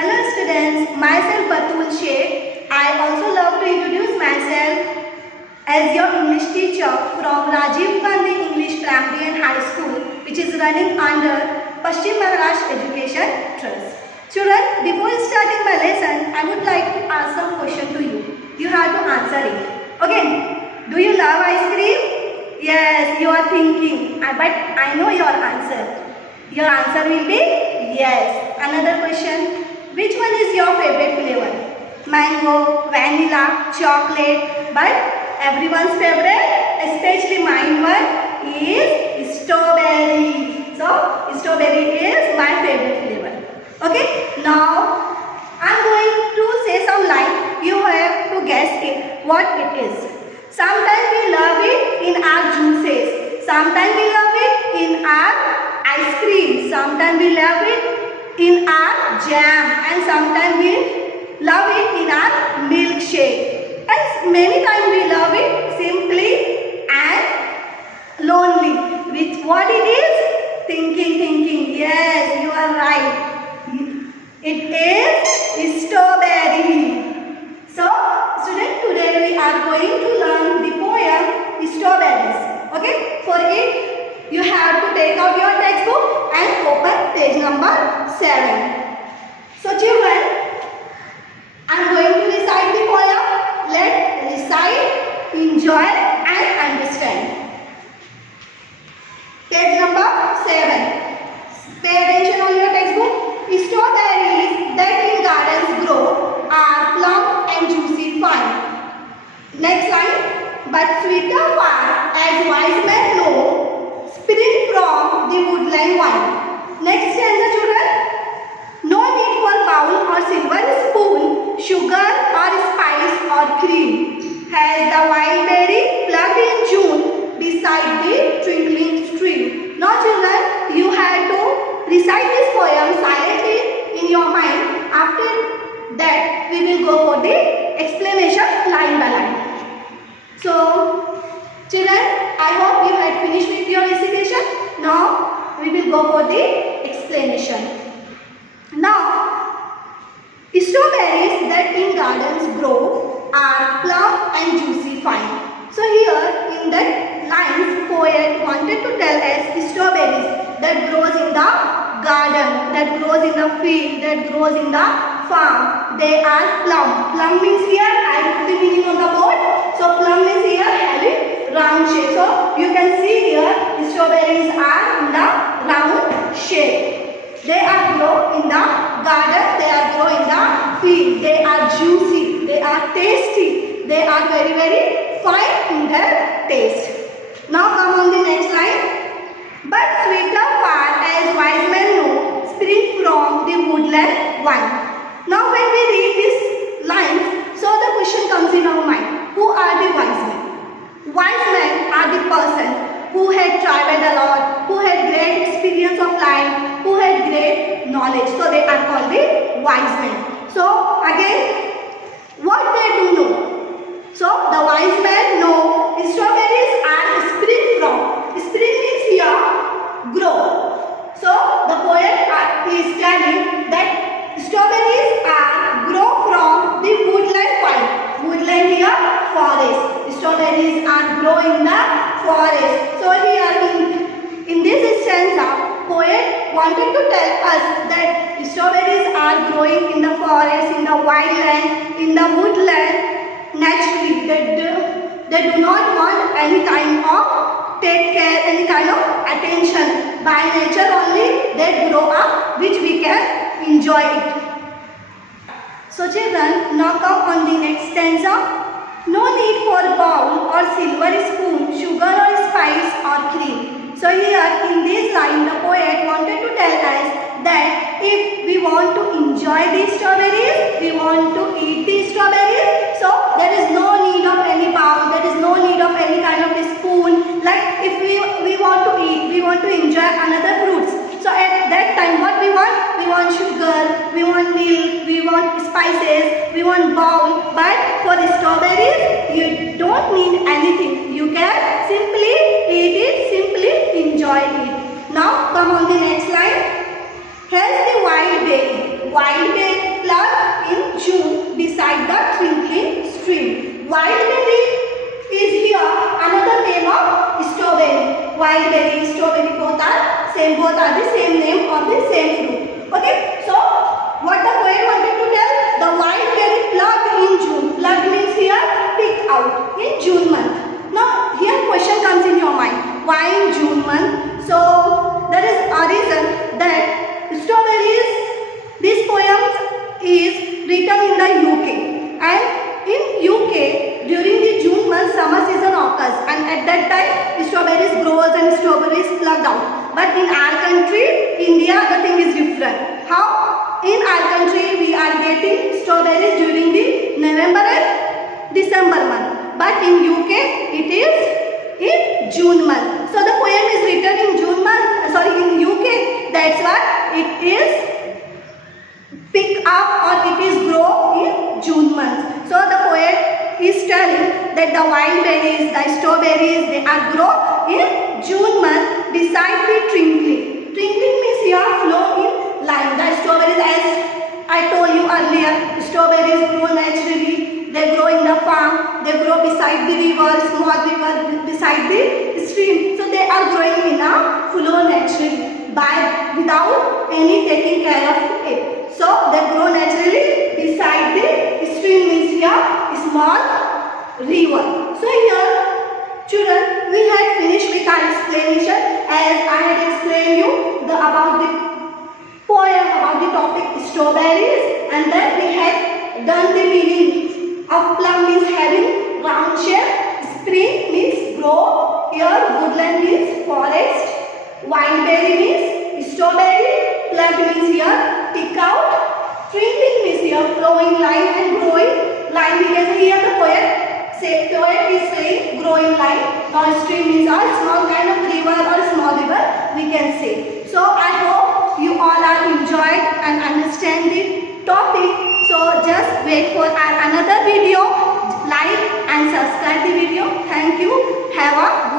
Hello students, myself Batul Sheikh. I also love to introduce myself as your English teacher from Rajiv Gandhi English Primary and High School, which is running under Paschim Maharashtra Education Trust. Children, before starting my lesson, I would like to ask some question to you. You have to answer it. Okay? Do you love ice cream? Yes, you are thinking, but I know your answer. Your answer will be yes. Another question. Which one is your favorite flavor? Mango, vanilla, chocolate. But everyone's favorite, especially mine one, is strawberry. So, strawberry is my favorite flavor. Okay? Now, I'm going to say some line. You have to guess it, what it is. Sometimes we love it in our juices. Sometimes we love it in our ice cream. Sometimes we love it in our jam. And sometimes we love it in our milkshake. And many times we love it simply and lonely. With what it is? Thinking. Yes, you are right. It is strawberry. So, students, today we are going to learn the poem Strawberries. Okay? For it, you have to take out your textbook and open page number 7. So, children, I am going to recite the poem. Let's recite, enjoy and understand. Page number 7. Pay attention on your textbook. Strawberries that in gardens grow are plump and juicy fine. Next line. But sweeter far, as wise men know, spring from the woodland wine. Next stanza, children. No need for bowl or silver spoon, sugar or spice or cream. Has the wild berry plucked in June beside the twinkling stream. Now, children, you have to recite this poem silently in your mind. After that, we will go for the explanation line by line. So, children, I hope you had finished with your recitation. Now, we will go for the explanation. Now, strawberries that in gardens grow are plump and juicy fine. So, here in that lines, poet wanted to tell us strawberries that grows in the garden, that grows in the field, that grows in the farm. They are plump. Plump means here, I put the meaning on the board. So, plump means here having round shape. So, you can see here, strawberries are in the round shape. They are grow in the garden, they are grow in the field. They are juicy, they are tasty, they are very fine in their taste. Now, come on the next line. But sweeter far, as wise men know, spring from the woodland wine. Now, when we read this line, so the question comes in our mind. Who are the wise men? Wise men are the person who had traveled a lot, who had great experience of life, who had great knowledge. So, they are called the wise men. So, again, what they do know? So, the wise men know strawberries are spring from. Spring means here grow. So, the poet is telling that strawberries are grow from the woodland vine. Woodland here, forest. Strawberries are grow in the forest. So, here in this stanza, poet wanted to tell us that strawberries are growing in the forest, in the wildland, in the woodland naturally. They do not want any kind of take care, any kind of attention. By nature only they grow up, which we can enjoy it. So, children, now come on the next stanza. No need for bowl or silver spoon, sugar or spice or cream. So, here in this line, the poet wanted to tell us that if we want to enjoy these strawberries, we want to eat these strawberries, so there is no need of any bowl, there is no need of any kind of spoon. Like if we want to eat, we want to enjoy another fruits. So at that time, what we want? We want sugar, we want milk, we want spices, we want bowl. But for strawberries, you don't need anything. You can simply eat it, simply enjoy it. Now come on the next slide. Here's the wild berry. Wild berry plucked in June beside the twinkling stream. Wildberry is here another name of strawberry. Wildberry, strawberry, both are the same name of the same fruit. Okay, so what the poet wanted to tell? The wildberry plucked in June. Plucked means here picked out in June month. Now here question comes in your mind. Why in June month? So there is a reason that strawberries, this poem is written in the UK, and in UK during the June month summer season occurs, and at that time strawberries grows and strawberries plucked out. But in our country, India, the thing is different. How? In our country we are getting strawberries during the November and December month, but in UK it is in June month. So the poem is written in June month, in UK. That's why it is pick up or it is grow in June month. So the poet is telling that the wild berries, the strawberries, they are grow in June month beside the twinkling. Twinkling means here flow in line. The strawberries, as I told you earlier, strawberries grow naturally. They grow in the farm. They grow beside the river, small river, beside the stream. So they are growing in a flow naturally without any taking care of it. So they grow naturally beside the stream, means here small river. So here children, we had finished with our explanation, as I had explained you about the poem, about the topic strawberries, and then we had done the meaning of plum means having round shape, spring means grow, here woodland means forest, wildberry means strawberry, plug means here pick out, twinkling means here flowing line and growing line. We can see here the poet is saying growing line. Now stream means a small kind of river or small river, we can say. So I hope you all are enjoyed and understand the topic. So just wait for our another video. Like and subscribe the video. Thank you. Have a